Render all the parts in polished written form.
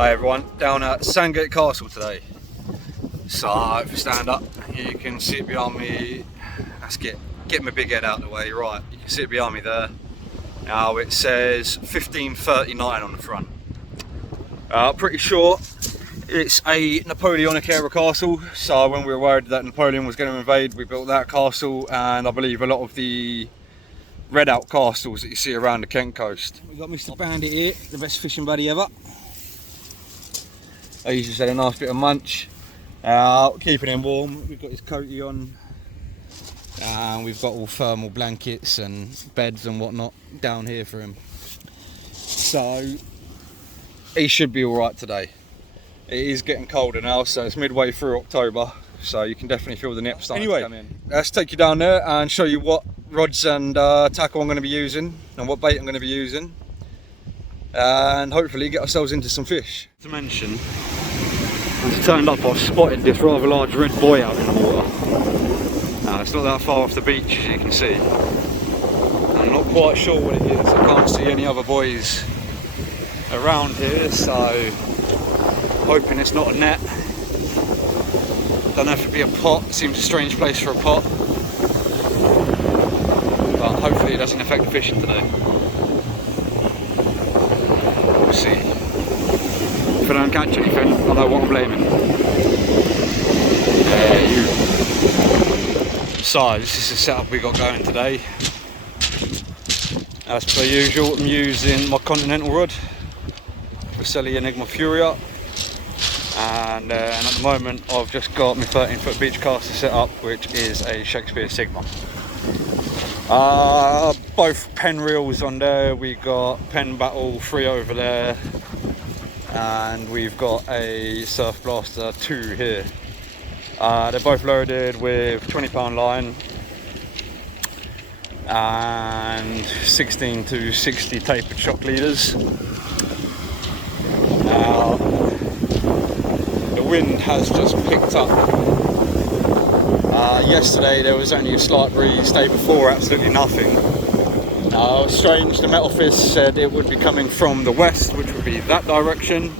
Hi everyone, down at Sandgate Castle today. So if you stand up, you can see it behind me. Let's get my big head out of the way. Right, you can see it behind me there. Now it says 1539 on the front. Pretty sure it's a Napoleonic era castle. So when we were worried that Napoleon was going to invade, we built that castle, and I believe a lot of the red out castles that you see around the Kent coast. We got Mr. Bandit here, the best fishing buddy ever. He's just had a nice bit of munch, keeping him warm. We've got his coatie on, and we've got all thermal blankets and beds and whatnot down here for him. So he should be all right today. It is getting colder now, so it's midway through October, so you can definitely feel the nip starting to come in. Let's take you down there and show you what rods and tackle I'm going to be using and what bait I'm going to be using, and hopefully get ourselves into some fish. To mention, as I turned up, I've spotted this rather large red buoy out in the water. Now it's not that far off the beach, as you can see. I'm not quite sure what it is. I can't see any other buoys around here, so I'm hoping it's not a net. Don't know if it'd be a pot. It seems a strange place for a pot, but hopefully it doesn't affect the fishing today. We'll see. If I don't catch anything, I know what I'm blaming. So this is the setup we got going today. As per usual, I'm using my continental rod, Vercelli Enygma Furia, and at the moment I've just got my 13-foot beach caster set up, which is a Shakespeare Sigma. Both Penn reels on there. We got Penn Battle 3 over there, and we've got a Surfblaster 2 here. They're both loaded with 20-pound line and 16 to 60 tapered shock leaders. Now the wind has just picked up. Yesterday there was only a slight breeze, day before absolutely nothing. Now strange, the Met Office said it would be coming from the west, which would be that direction,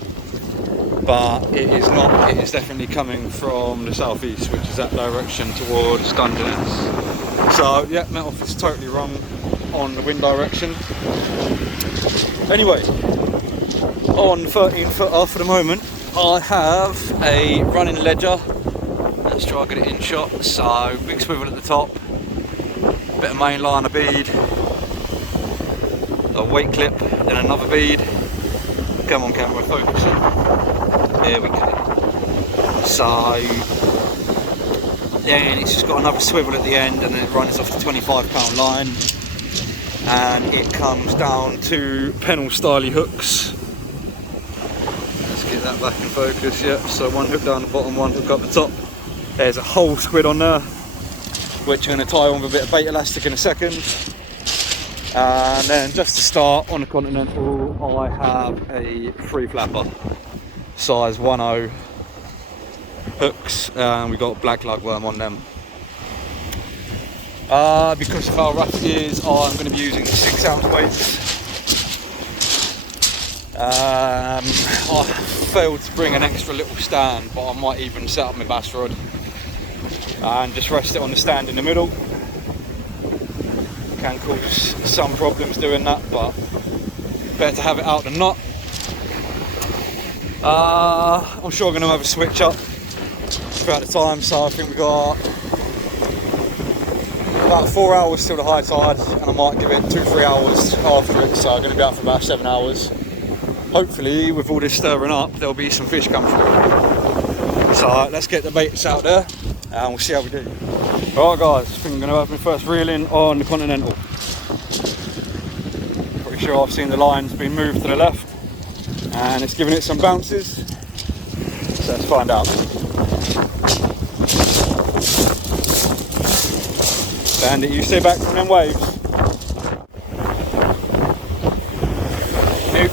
but it is not. It is definitely coming from the southeast, which is that direction towards Dungeness. So yeah, Met Office is totally wrong on the wind direction. Anyway, on 13-footer for the moment, I have a running ledger. Let's try and get it in shot. So big swivel at the top, bit of main line, a bead, a weight clip, then another bead. Come on camera, focus it. There we go. So then it's just got another swivel at the end, and then it runs off the 25-pound line, and it comes down to Penn styly hooks. Let's get that back in focus. Yeah, so one hook down the bottom, one hook up the top. There's a whole squid on there, which I'm going to tie on with a bit of bait elastic in a second. And then just to start, on the Continental, I have a 3-flapper, size 1/0 hooks, and we've got black lugworm on them. Because of how rough it is, I'm going to be using 6-ounce weights. I failed to bring an extra little stand, but I might even set up my bass rod and just rest it on the stand in the middle. Can cause some problems doing that, but better to have it out than not. I'm sure I'm going to have a switch up throughout the time, so I think we've got about 4 hours till the high tide, and I might give it 2-3 hours after it, so I'm going to be out for about 7 hours. Hopefully with all this stirring up there'll be some fish come through. So let's get the baits out there and we'll see how we do. Alright guys, I think I'm going to have my first reel in on the Continental. Pretty sure I've seen the lines being moved to the left and it's giving it some bounces, so let's find out. Bandit, you stay back from them waves. Nope.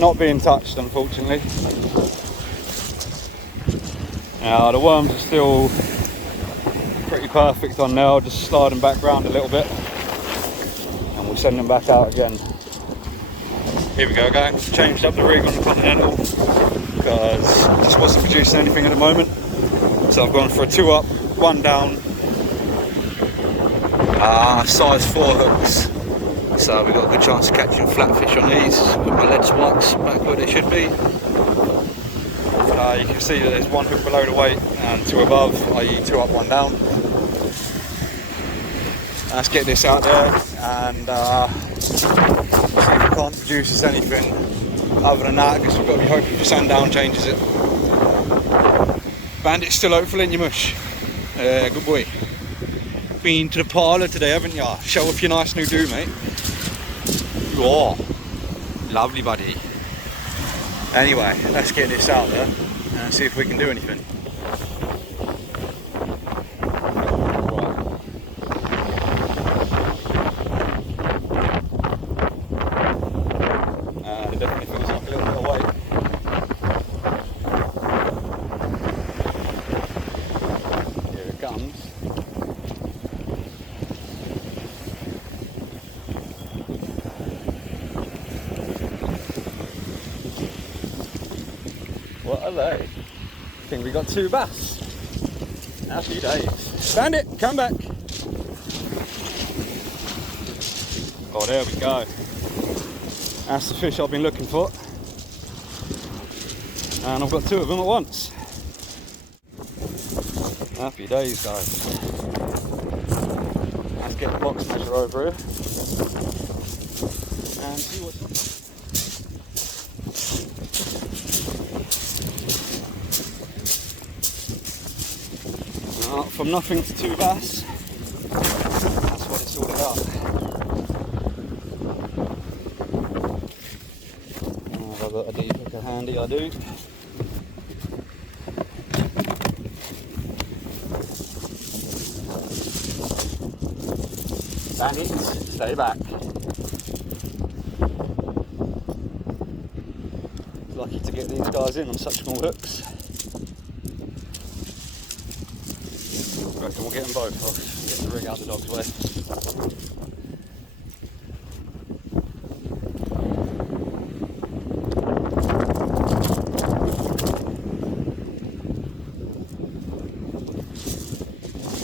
Not being touched, unfortunately. Now the worms are still pretty perfect on there. I'll just slide them back round a little bit. we'll send them back out again. Here we go, guys. Changed up the rig on the Continental because it just wasn't producing anything at the moment. So I've gone for a 2 up, 1 down, size 4 hooks. So we've got a good chance of catching flatfish on these. Put my lead spikes back where they should be. You can see that there's 1 hook below the weight and 2 above, i.e. 2 up, 1 down. Let's get this out there and see if it can't produce us anything. Other than that, I guess we've got to be hoping for sundown changes it. Bandit's still hopeful in your mush. Good boy. Been to the parlour today, haven't ya? Show off your nice new do, mate. Oh, lovely buddy. Anyway, let's get this out there and see if we can do anything. It definitely feels like a little bit of weight. Here it comes. What are they? I think we got 2 bass. Happy days. Bandit, come back. Oh, there we go. That's the fish I've been looking for. And I've got 2 of them at once. Happy days, guys. Let's get the box measure over here and see what's on. From nothing to 2 bass, that's what it's all about. Have I got a deep hooker handy? I do. Bandits, stay back. Lucky to get these guys in on such small hooks. I reckon we'll get them both. I'll get the rig out the dog's way.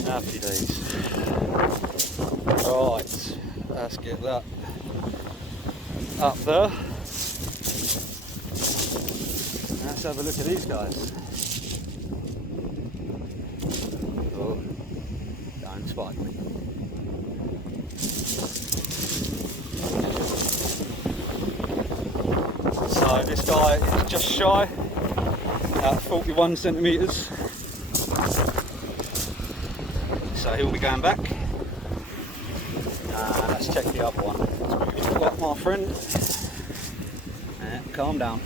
Happy days. Right, let's get that up there. Let's have a look at these guys. Oh, don't spike me. So this guy is just shy at 41 centimetres. So he'll be going back. Let's check the other one. So we've got my friend. Calm down.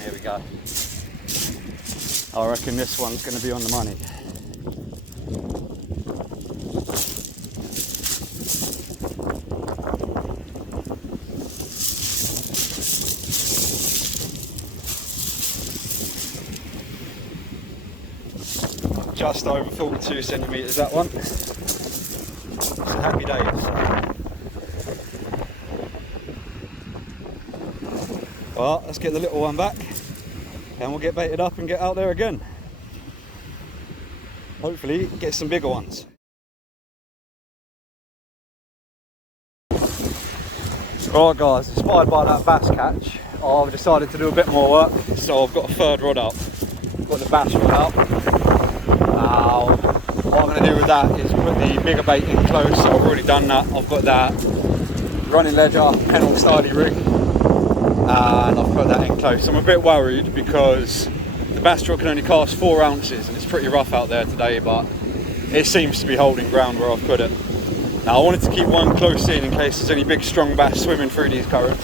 Here we go. I reckon this one's going to be on the money. Just over 42 centimetres that one. It's a happy days. Well, let's get the little one back and we'll get baited up and get out there again. Hopefully get some bigger ones. Right guys, inspired by that bass catch, I've decided to do a bit more work, so I've got a 3rd rod out. Got the bass rod out. Now, what I'm going to do with that is put the bigger bait in close, so I've already done that. I've got that running ledger, Penn Stardy rig, and I've put that in close. I'm a bit worried because the bass rod can only cast 4 ounces and it's pretty rough out there today, but it seems to be holding ground where I've put it. Now I wanted to keep one close in case there's any big strong bass swimming through these currents.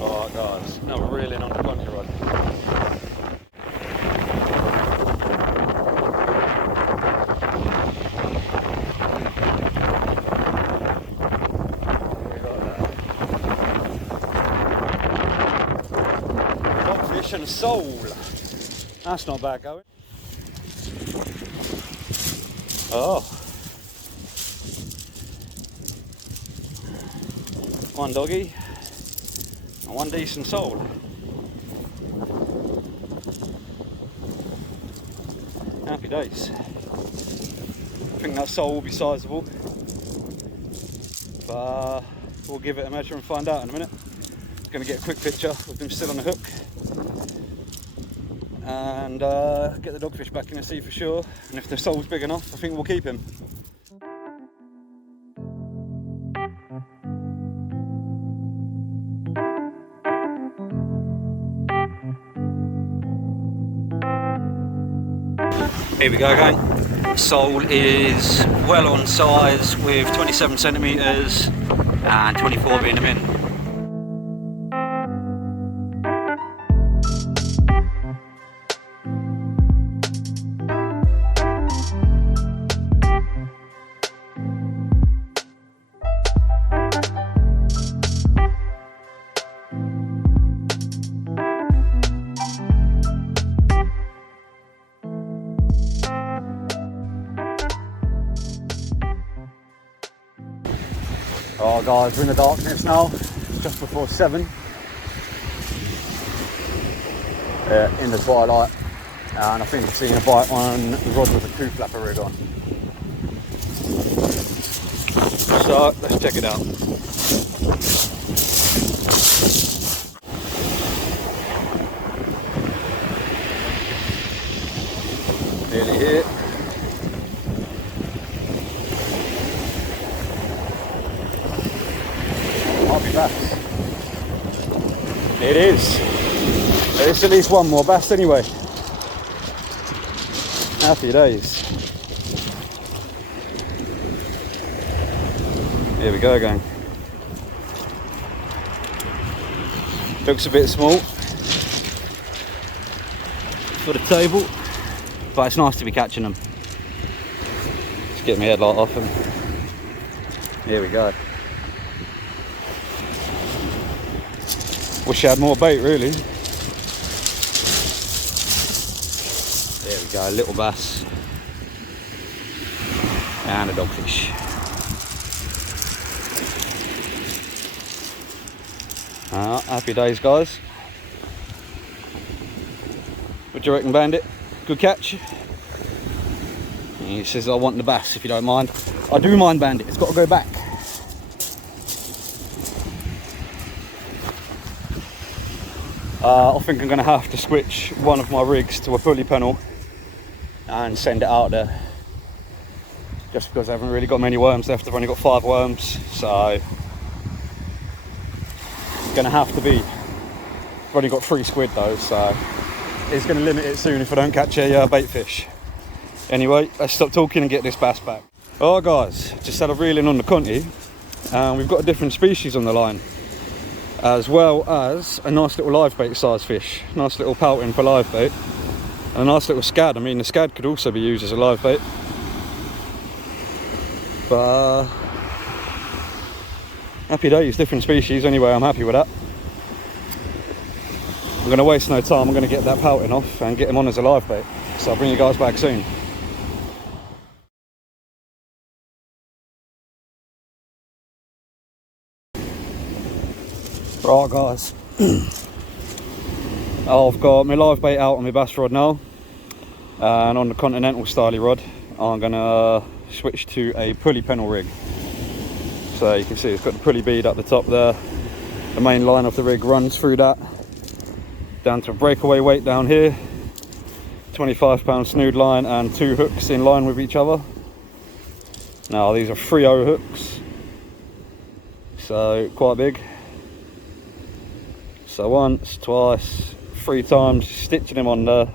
Oh guys, now we're reeling on the bunny rod. Dogfish and a sole. That's not bad going. Oh, one doggy and one decent soul. Happy days. I think that soul will be sizable, but we'll give it a measure and find out in a minute. Going to get a quick picture with them still on the hook and get the dogfish back in the sea for sure, and if the soul's big enough I think we'll keep him. Here we go, gang. Soul is well on size with 27 centimetres and 24 being the min. Oh guys, we're in the darkness now, it's just before 7. In the twilight, and I think I've seen a bite on the rod with a coup flapper rig on. So let's check it out. Nearly here. Bass. It is. There's at least one more bass anyway. Happy days. Here we go, gang. Looks a bit small for the table, but it's nice to be catching them. Just get my headlight off and here we go. Wish I had more bait, really. There we go, a little bass and a dogfish. Happy days, guys. What do you reckon, Bandit? Good catch? He says I want the bass if you don't mind. I do mind, Bandit, it's got to go back. I think I'm going to have to switch one of my rigs to a pulley pennel and send it out there, just because I haven't really got many worms left. I've only got 5 worms, so it's going to have to be. I've only got 3 squid though, so it's going to limit it soon if I don't catch a bait fish. Anyway, let's stop talking and get this bass back. Oh guys, just had a reel in on the Conti and we've got a different species on the line, as well as a nice little live bait size fish, nice little pouting for live bait, and a nice little scad. I mean, the scad could also be used as a live bait, but happy days, different species. Anyway, I'm happy with that. I'm going to waste no time, I'm going to get that pouting off and get him on as a live bait, so I'll bring you guys back soon. Right guys, I've got my live bait out on my bass rod now, and on the continental styly rod I'm going to switch to a pulley pennel rig. So you can see it's got the pulley bead up the top there. The main line of the rig runs through that down to a breakaway weight down here, 25-pound snood line and 2 hooks in line with each other. Now these are 3/0 hooks, so quite big. So once, twice, 3 times, stitching them on there.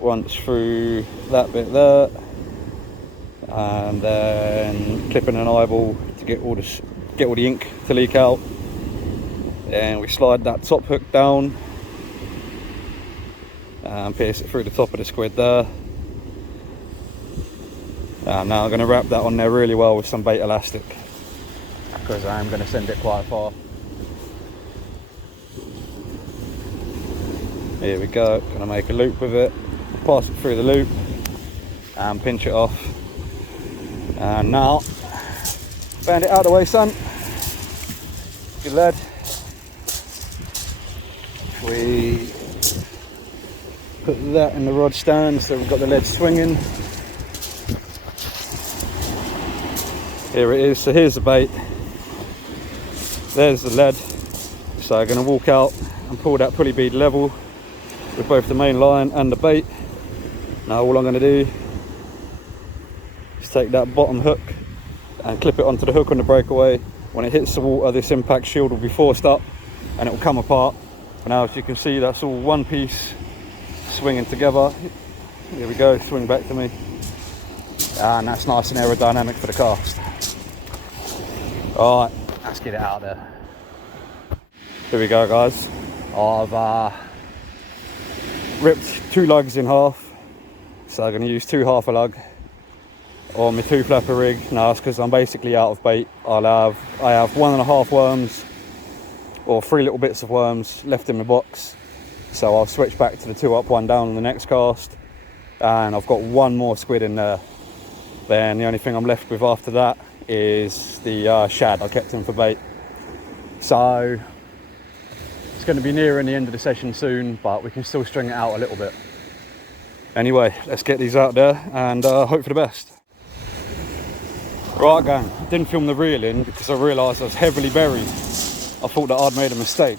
Once through that bit there, and then clipping an eyeball to get all the ink to leak out. Then we slide that top hook down and pierce it through the top of the squid there. And now I'm going to wrap that on there really well with some bait elastic, because I'm going to send it quite far. Here we go, going to make a loop with it, pass it through the loop and pinch it off. And now Bandit, out of the way, son. Good lad. We put that in the rod stand so we've got the lead swinging. Here it is. So here's the bait. There's the lead. So I'm going to walk out and pull that pulley bead level with both the main line and the bait. Now all I'm going to do is take that bottom hook and clip it onto the hook on the breakaway. When it hits the water, this impact shield will be forced up and it will come apart. But now as you can see, that's all one piece swinging together. Here we go, swing back to me. And that's nice and aerodynamic for the cast. Alright, let's get it out there. Here we go, guys. I've ripped 2 lugs in half. So I'm going to use 2 half a lug on my 2 flapper rig. Now that's because I'm basically out of bait. I have 1.5 worms or 3 little bits of worms left in my box. So I'll switch back to the 2 up, 1 down on the next cast. And I've got 1 more squid in there. Then the only thing I'm left with after that is the shad I kept in for bait. So it's going to be nearing the end of the session soon, but we can still string it out a little bit. Anyway, let's get these out there and hope for the best. Right gang, didn't film the reeling because I realised I was heavily buried. I thought that I'd made a mistake,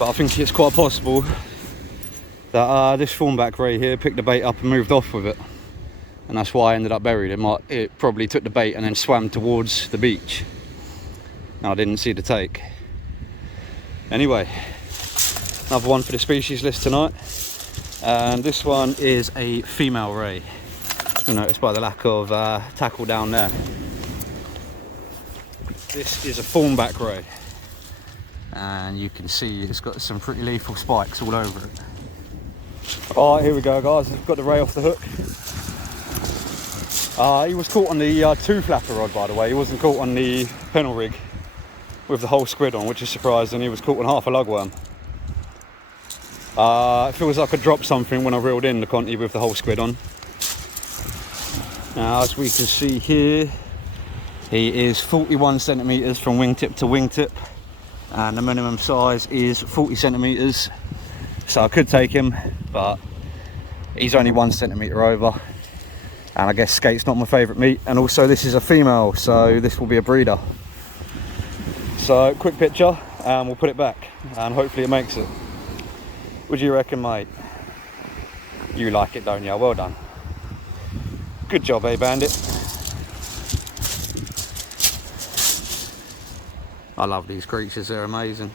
but I think it's quite possible that this thornback ray here picked the bait up and moved off with it, and that's why I ended up buried. It probably took the bait and then swam towards the beach. Now I didn't see the take. Anyway, another one for the species list tonight, and this one is a female ray. You'll notice by the lack of tackle down there. This is a thornback ray, and you can see it's got some pretty lethal spikes all over it. Alright, here we go guys, I've got the ray off the hook. He was caught on the 2 flapper rod, by the way. He wasn't caught on the pennel rig with the whole squid on, which is surprising. He was caught on half a lugworm. It feels like I dropped something when I reeled in the Conti with the whole squid on. Now as we can see here, he is 41 centimetres from wingtip to wingtip, and the minimum size is 40 centimetres. So I could take him, but he's only 1 centimetre over, and I guess skate's not my favourite meat, and also this is a female, so this will be a breeder. So quick picture and we'll put it back and hopefully it makes it. What do you reckon, mate? You like it, don't you? Well done. Good job, eh, Bandit? I love these creatures, they're amazing.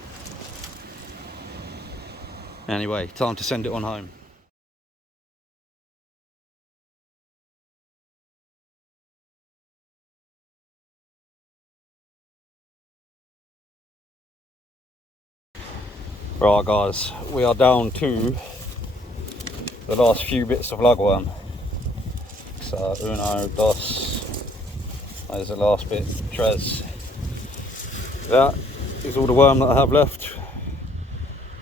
Anyway, time to send it on home. Right guys, we are down to the last few bits of lugworm. So uno, dos, there's the last bit, tres. That is all the worm that I have left.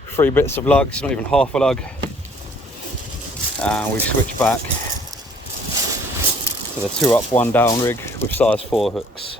3 bits of lugs, not even half a lug. And we switch back to the 2 up, 1 down rig with size 4 hooks.